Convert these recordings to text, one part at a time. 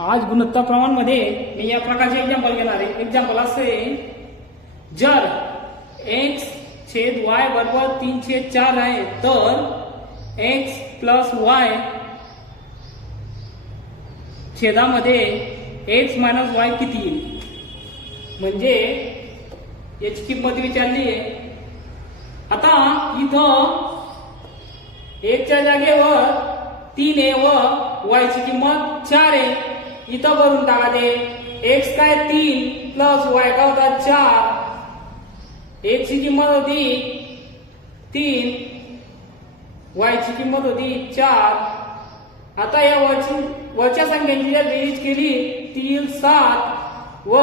आज गुणोत्तर प्रमाणमध्ये मी या प्रकारचे एक्झाम्पल घेणार आहे. एक्झाम्पल असे, जर x छेद y बरोबर 3/4 आहे तर x प्लस y छेदामध्ये x मायनस y किती येईल. म्हणजे याची किंमत विचारली आहे. आता इथं x च्या जागेवर 3 आहे व y ची किंमत 4 आहे. इथं भरून टाका ते. x काय 3 प्लस y काय होता 4. x ची किंमत होती 3, y ची किंमत होती 4. आता या वरच्या संख्यांची जर बेरीज केली 3 7 व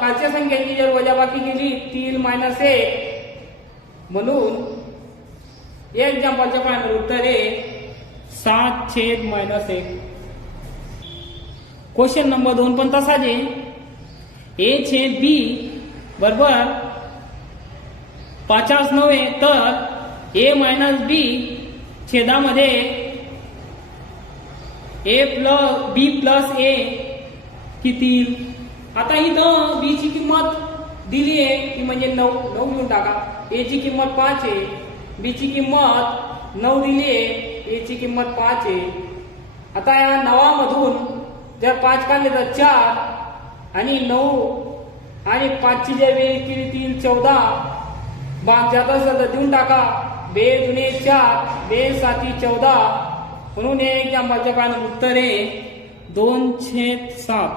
खालच्या संख्यांची जर वजाबाकी केली 3 -1, म्हणून या एक्झाम्पलचे फायनल उत्तर आहे 7/-1. क्वेश्चन नंबर 2 पण तसाच आहे. a छेद b बरोबर 50 नव्हे तर a मायनस b छेदामध्ये b प्लस a किती. आता इथं b ची किंमत दिली आहे ती म्हणजे 9 घेऊन टाका. a ची किंमत 5 आहे, b ची किंमत 9 दिली आहे, a ची किंमत 5 आहे. आता या 9 मधून जर 5 काढले तर 4 आणि 9 आणि 5 ची जर बेरीज केली 3 14. बाग जात असेल तर देऊन टाका. 2 दुने 4, 2 7 14. म्हणून हे एक्झाम्पलचे फायनल उत्तर आहे 2/7.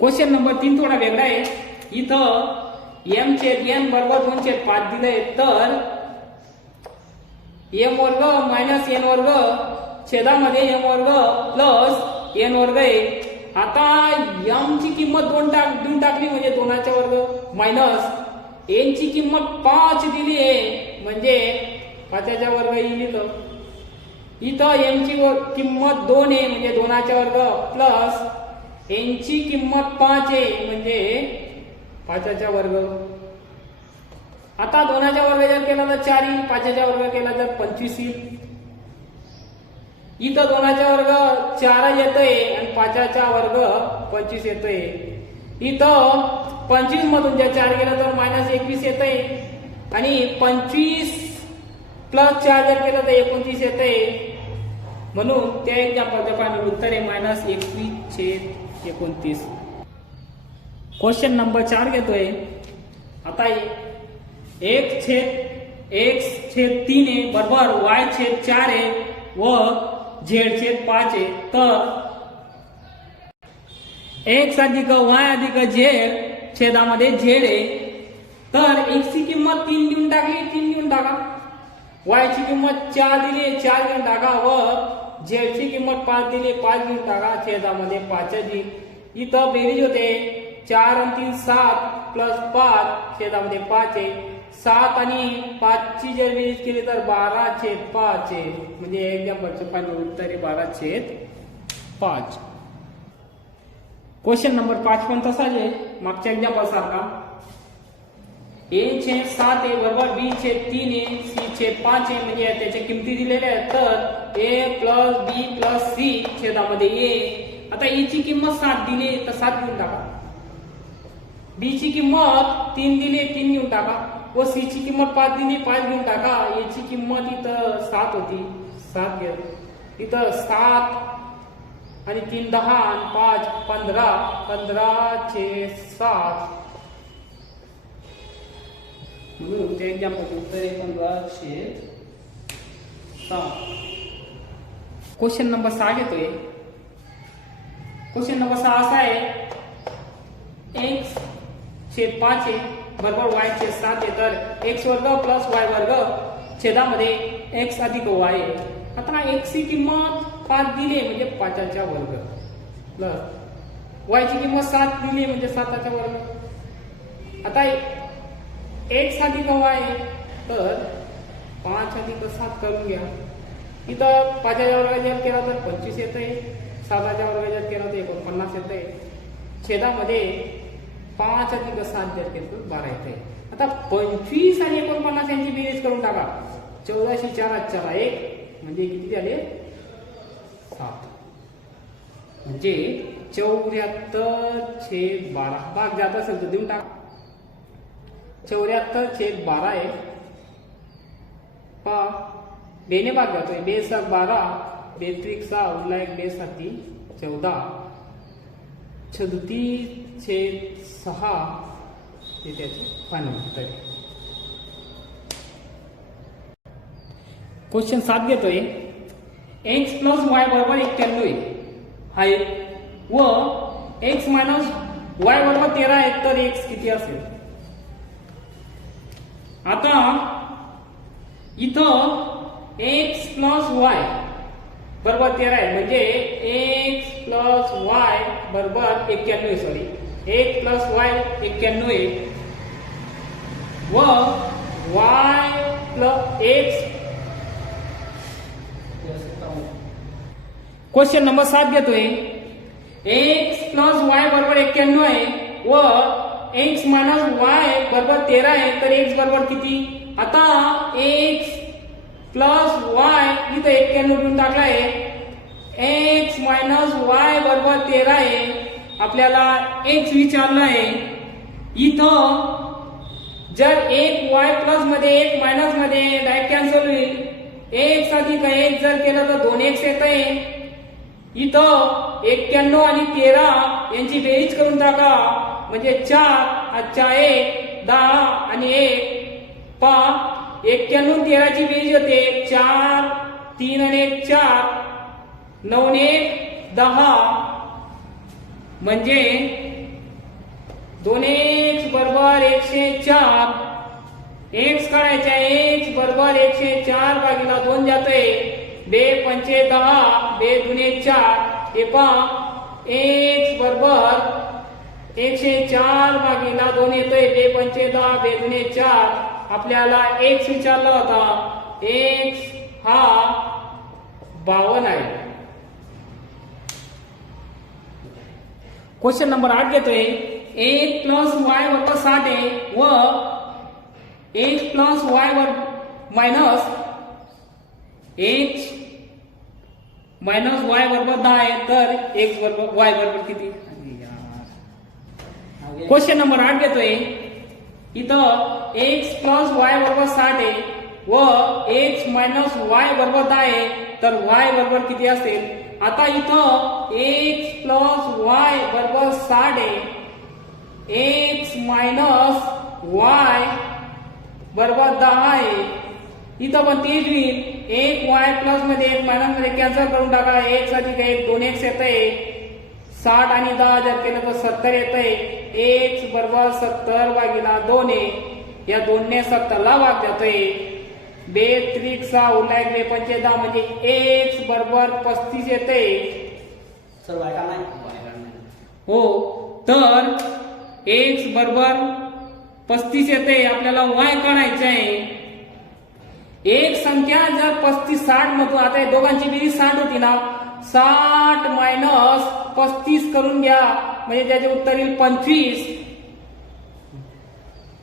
क्वेश्चन नंबर 3 थोडा वेगळा आहे. इथं m छेद n बरोबर 2/5 दिले तर m वर्ग मायनस n वर्ग छेदामध्ये m वर्ग प्लस n वर्ग आहे. आता m ची किंमत 2 देऊन टाकली म्हणजे 2चा वर्ग मायनस n ची किंमत 5 दिली आहे म्हणजे 5चा वर्ग येईल. इथं m ची किंमत 2 आहे म्हणजे 2चा वर्ग प्लस n ची किंमत 5 आहे म्हणजे 5चा वर्ग. आता 2चा वर्ग जर केला तर 4 येईल, 5चा वर्ग केला तर 25 येईल. इथं 2चा वर्ग 4 येतोय आणि 5चा वर्ग 25 येतोय. इथं 25 मधून जर 4 गेला तर -21 येतोय आणि 25 प्लस 4 जर केलं तर 29 येतोय. म्हणून त्या एक्झाम्पलचं फायनल उत्तर आहे -21/29. क्वेश्चन नंबर 4 घेतोय. आता x छेद 3 आहे बरोबर y छेद 4 आहे व z छेद 5 आहे. तर x अधिक y अधिक z छेदामध्ये z आहे. तर x ची किंमत 3 देऊन टाकली, 3 देऊन टाका. y ची किंमत 4 दिली, 4 घेऊन टाका व z ची किंमत 5 दिली, 5 घेऊन टाका. छेदामध्ये 5ची इथं बेरीज होते 4 आणि 3 7 प्लस 5 छेदामध्ये 5 आहे. 7 आणि 5 ची जर बेरीज केली तर 12/5 आहे म्हणजे एक्झाम्पलचं फायनल उत्तर आहे 12/5. क्वेश्चन नंबर 5 पण तसाच आहे मागच्या एक्झाम्पल सारखा. a छेद 7 आहे बरोबर b छेद 3 आहे c छेद 5 आहे म्हणजे त्याच्या किमती दिलेल्या आहेत. तर a plus b plus c छेदामध्ये a. आता a ची किंमत 7 दिली तर 7 घेऊन टाका. b ची किंमत 3 दिली, 3 घेऊन टाका व c ची किंमत 5 दिली, 5 घेऊन टाका. a ची किंमत इथं 7 होती, 7 घ्या. इथं 7 आणि 3 10 आणि 5 15, 15/7. म्हणून ते एक्झाम्पल उत्तर आहे 15/7. क्वेश्चन नंबर 6 घेतोय. क्वेश्चन नंबर 6 असा आहे, x छेद 5 आहे बरोबर y छेद 7 आहे. तर x वर्ग प्लस y वर्ग छेदामध्ये x अधिक y आहे. आता x ची किंमत 5 दिली म्हणजे 5चा वर्ग प्लस y ची किंमत 7 दिली म्हणजे 7चा वर्ग. आता x अधिक y आहे तर 5 अधिक 7 करून घ्या. इथं 5चा वर्ग जर केला तर 25 येतंय, 7चा वर्ग जर केला तर 49 येतंय. छेदामध्ये 5 अधिक 7 जर केलं तर 12 येतंय. आता 25 आणि 49 यांची बेरीज करून टाका. 14/4 1 म्हणजे किती झाले 7. म्हणजे 74/12 भाग जात असेल तर देऊन टाक. 74/12 आहे. पहा बेने भाग जातोय. 2 × 7 12, 2 × 6 उरला 1, 2 × 7 14, 37/6 हे त्याचे फायनल उत्तर आहे. क्वेश्चन 7 घेतोय. x + y = 91 आहे व x - y = 13 आहे तर x किती असेल. आता इथं x + y = 13 आहे म्हणजे x + y = 91 sorry x + y 91 आहे व y + x. क्वेश्चन नंबर 7 घेतोय. x + y = 91 आहे व x - y = 13 आहे तर x बरोबर किती. आता x + y इथं 91 लिहून टाकला आहे. x - y = 13 आहे. आपल्याला x विचारला आहे. इथं जर एक y प्लस मध्ये एक मायनस मध्ये डायरेक्ट कॅन्सल होईल. x अधिक एक जर केलं तर 2x येत आहे. इथं 91 आणि 13 यांची बेरीज करून टाका म्हणजे 4 × 1 10 आणि 1 पहा 91 13 ची बेरीज होते 4 3 आणि 1 4 9 आणि 1 10 म्हणजे 2x = 104. x काढायचा x = 104/2 जाते. 2 × 5 = 10, 2 × 2 = 4 हे पहा x = 104/2 येतोय. 2 × 5 = 10, 2 × 2 = 4. आपल्याला x विचारला होता. x हा 52 आहे. क्वेश्चन नंबर 8 घेतोय. x + y = 60 आहे व x + y minus x - y = 10 आहे तर x बरोबर y बरोबर किती. क्वेश्चन नंबर 8 घेतोय. इथं x + y = 60 आहे व x - y = 10 आहे तर y बरोबर किती असेल. आता इथं x + y = 60 आहे. x - y = 10 आहे. इथं पण तेच होईल. 1 y प्लस मध्ये 1 मायनस मध्ये कॅन्सल करून टाका. x अधिक 1 2x येत आहे. 60 आणि 10 जर केलं तर 70 येत आहे. x = 70/2 आहे. या 2 ने 70 ला भाग जातोय. 2 × 6 उरला 1 2 × 5 = 10 म्हणजे x = 35 येते. सर y का नाही हो तर x = 35 येते. आपल्याला y काढायचं आहे. एक संख्या जर 35 60 मधून आता या दोघांची बेरीज 60 होती ना 60 - 35 करून घ्या म्हणजे त्याचे उत्तर येईल 25.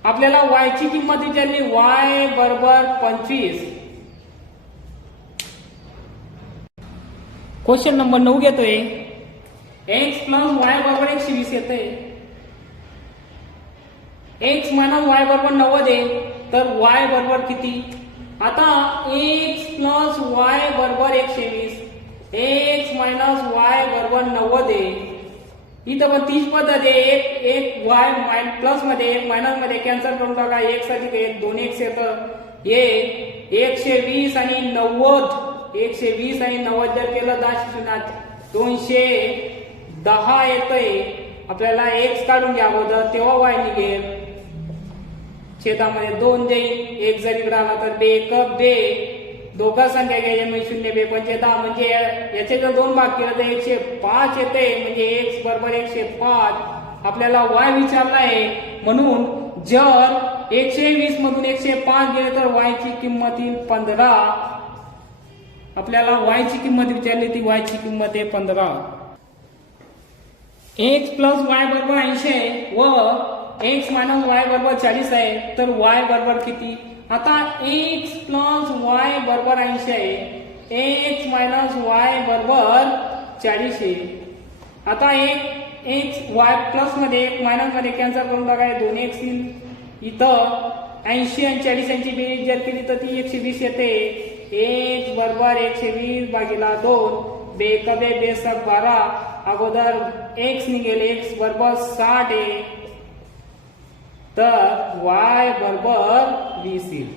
आपल्याला y ची किंमत विचारली y = 25. क्वेश्चन नंबर 9 घेतोय. x + y = 120 येते. x - y = 90 आहे तर y बरोबर किती. आता x + y = 120, x - y = 90 आहे. इथं पण तीच पद्धत आहे. एक y प्लस मध्ये 1 मायनस मध्ये कॅन्सल करून टाका. x अधिक 1 2x येतं. हे 120 आणि 90 120 आणि 90 जर केलं 210 येतंय. आपल्याला x काढून घ्या अगोदर तेव्हा y निघेल. छेदामध्ये 2 जाईल. 1 जर इकडे आला तर 2 × 2 दोघा संख्या घ्यायच्या म्हणजे 0 2 5 10 म्हणजे याचे जर 2 भाग केले तर 105 येते म्हणजे x = 105. आपल्याला y विचारला आहे म्हणून जर 120 मधून 105 गेले तर y ची किंमत येईल 15. आपल्याला y ची किंमत विचारली ती y ची किंमत आहे 15. x + y = 80 व x - y = 40 आहे तर y बरोबर किती. आता x + y = 80 आहे. x - y = 40 आहे. आता एक एक्स वाय प्लस मध्ये एक मायनस मध्ये कॅन्सल करून टाकाय 2x येईल इथं 80 आणि 40 यांची बेरीज जर केली तर ती 120 येते. x बरोबर 120 भागीला 2 बेकबे बेसक 12 अगोदर x निघेल x बरोबर 60 आहे तर y बरोबर 20 येईल.